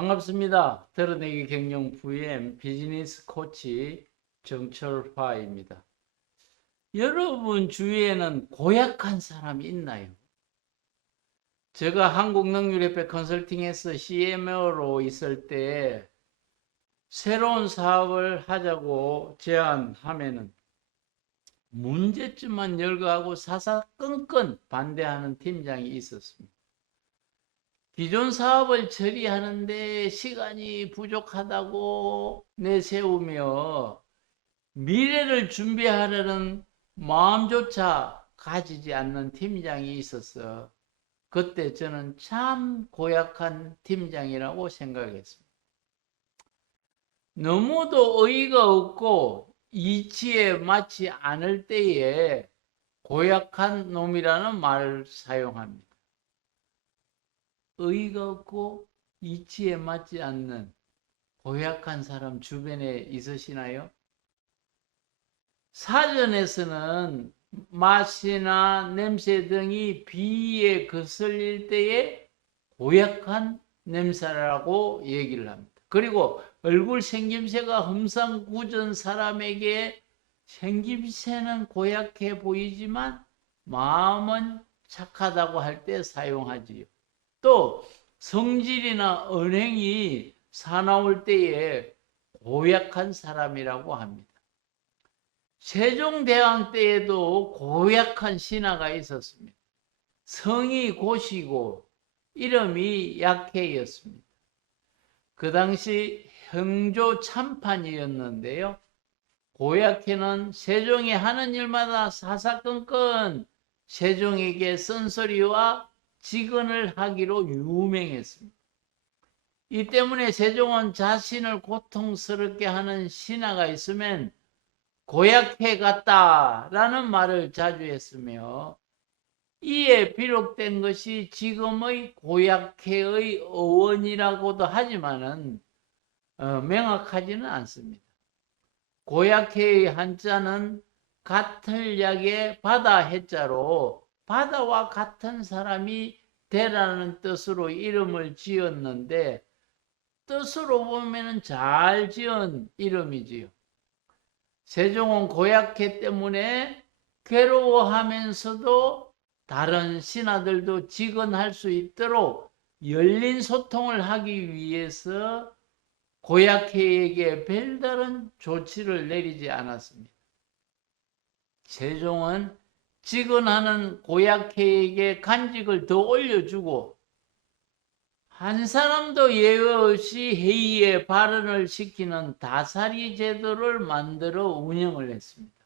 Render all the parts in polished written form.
반갑습니다. 드러내기 경영 VM 비즈니스 코치 정철화입니다. 여러분 주위에는 고약한 사람이 있나요? 제가 한국능률협회 컨설팅에서 CMO로 있을 때 새로운 사업을 하자고 제안하면은 문제점만 열거하고 사사건건 반대하는 팀장이 있었습니다. 기존 사업을 처리하는데 시간이 부족하다고 내세우며 미래를 준비하려는 마음조차 가지지 않는 팀장이 있어서 그때 저는 참 고약한 팀장이라고 생각했습니다. 너무도 어이가 없고 이치에 맞지 않을 때에 고약한 놈이라는 말을 사용합니다. 의의가 없고 이치에 맞지 않는 고약한 사람 주변에 있으시나요? 사전에서는 맛이나 냄새 등이 비위에 거슬릴 때에 고약한 냄새라고 얘기를 합니다. 그리고 얼굴 생김새가 험상궂은 사람에게 생김새는 고약해 보이지만 마음은 착하다고 할 때 사용하지요. 또 성질이나 언행이 사나울 때에 고약한 사람이라고 합니다. 세종대왕 때에도 고약한 신하가 있었습니다. 성이 고시고 이름이 약해였습니다. 그 당시 형조 참판이었는데요. 고약해는 세종이 하는 일마다 사사건건 세종에게 쓴소리와 직언을 하기로 유명했습니다. 이 때문에 세종은 자신을 고통스럽게 하는 신하가 있으면 고약해 같다라는 말을 자주 했으며 이에 비롯된 것이 지금의 고약해의 어원이라고도 하지만은 명확하지는 않습니다. 고약해의 한자는 같을 약의 바다 해자로 바다와 같은 사람이 되라는 뜻으로 이름을 지었는데 뜻으로 보면 잘 지은 이름이지요. 세종은 고약해 때문에 괴로워하면서도 다른 신하들도 직언할 수 있도록 열린 소통을 하기 위해서 고약해에게 별다른 조치를 내리지 않았습니다. 세종은 직언하는 고약해에게 간직을 더 올려주고 한 사람도 예외 없이 회의에 발언을 시키는 다사리 제도를 만들어 운영을 했습니다.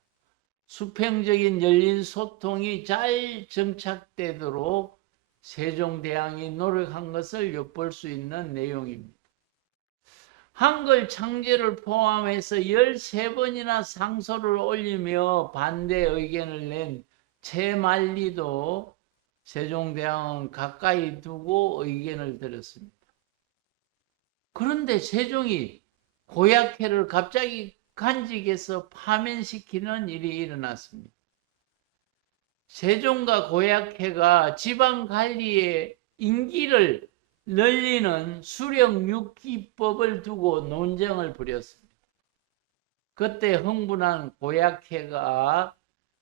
수평적인 열린 소통이 잘 정착되도록 세종대왕이 노력한 것을 엿볼 수 있는 내용입니다. 한글 창제를 포함해서 13번이나 상소를 올리며 반대 의견을 낸 채만리도 세종대왕은 가까이 두고 의견을 들었습니다. 그런데 세종이 고약해를 갑자기 간직해서 파면시키는 일이 일어났습니다. 세종과 고약해가 지방관리의 임기를 늘리는 수령육기법을 두고 논쟁을 벌였습니다. 그때 흥분한 고약해가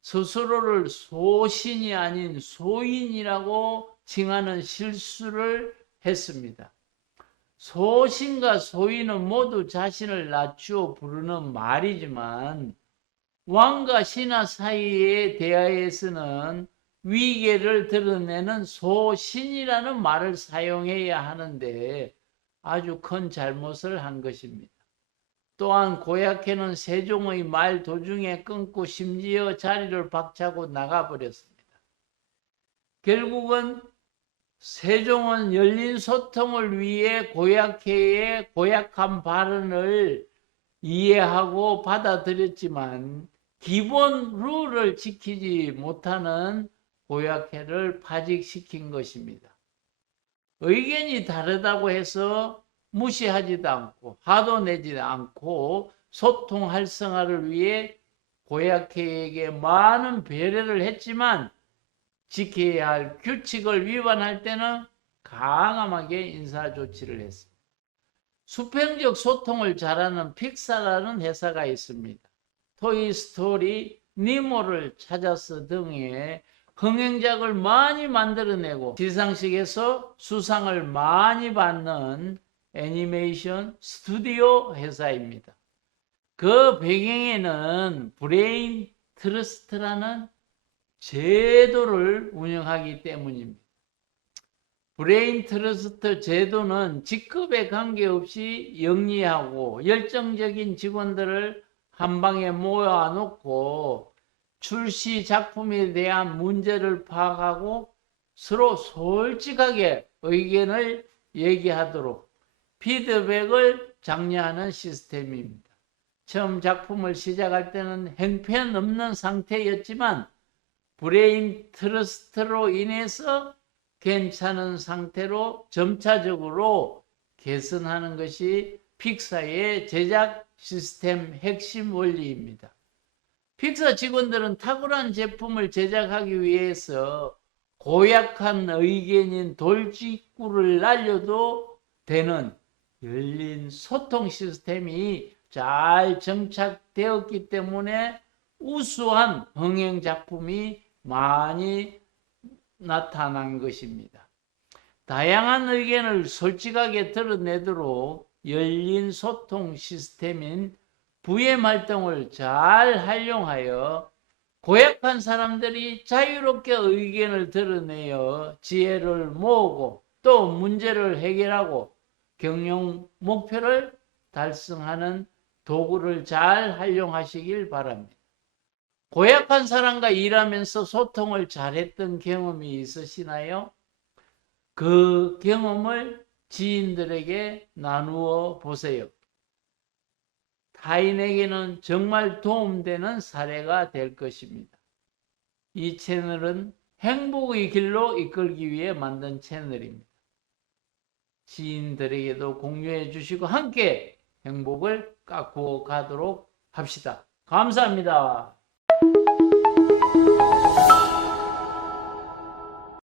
스스로를 소신이 아닌 소인이라고 칭하는 실수를 했습니다. 소신과 소인은 모두 자신을 낮추어 부르는 말이지만 왕과 신하 사이에 대하여서는 위계를 드러내는 소신이라는 말을 사용해야 하는데 아주 큰 잘못을 한 것입니다. 또한 고약해는 세종의 말 도중에 끊고 심지어 자리를 박차고 나가버렸습니다. 결국은 세종은 열린 소통을 위해 고약해의 고약한 발언을 이해하고 받아들였지만 기본 룰을 지키지 못하는 고약해를 파직시킨 것입니다. 의견이 다르다고 해서 무시하지도 않고 화도 내지 않고 소통 활성화를 위해 고약해에게 많은 배려를 했지만 지켜야 할 규칙을 위반할 때는 강하게 인사 조치를 했습니다. 수평적 소통을 잘하는 픽사라는 회사가 있습니다. 토이스토리, 니모를 찾아서 등의 흥행작을 많이 만들어내고 시상식에서 수상을 많이 받는 애니메이션 스튜디오 회사입니다. 그 배경에는 브레인 트러스트라는 제도를 운영하기 때문입니다. 브레인 트러스트 제도는 직급에 관계없이 영리하고 열정적인 직원들을 한 방에 모아놓고 출시 작품에 대한 문제를 파악하고 서로 솔직하게 의견을 얘기하도록 피드백을 장려하는 시스템입니다. 처음 작품을 시작할 때는 형편없는 상태였지만 브레인 트러스트로 인해서 괜찮은 상태로 점차적으로 개선하는 것이 픽사의 제작 시스템 핵심 원리입니다. 픽사 직원들은 탁월한 제품을 제작하기 위해서 고약한 의견인 돌직구를 날려도 되는 열린 소통 시스템이 잘 정착되었기 때문에 우수한 흥행 작품이 많이 나타난 것입니다. 다양한 의견을 솔직하게 드러내도록 열린 소통 시스템인 VM 활동을 잘 활용하여 고약한 사람들이 자유롭게 의견을 드러내어 지혜를 모으고 또 문제를 해결하고 경영 목표를 달성하는 도구를 잘 활용하시길 바랍니다. 고약한 사람과 일하면서 소통을 잘했던 경험이 있으시나요? 그 경험을 지인들에게 나누어 보세요. 타인에게는 정말 도움되는 사례가 될 것입니다. 이 채널은 행복의 길로 이끌기 위해 만든 채널입니다. 지인들에게도 공유해 주시고 함께 행복을 가꾸어 가도록 합시다. 감사합니다.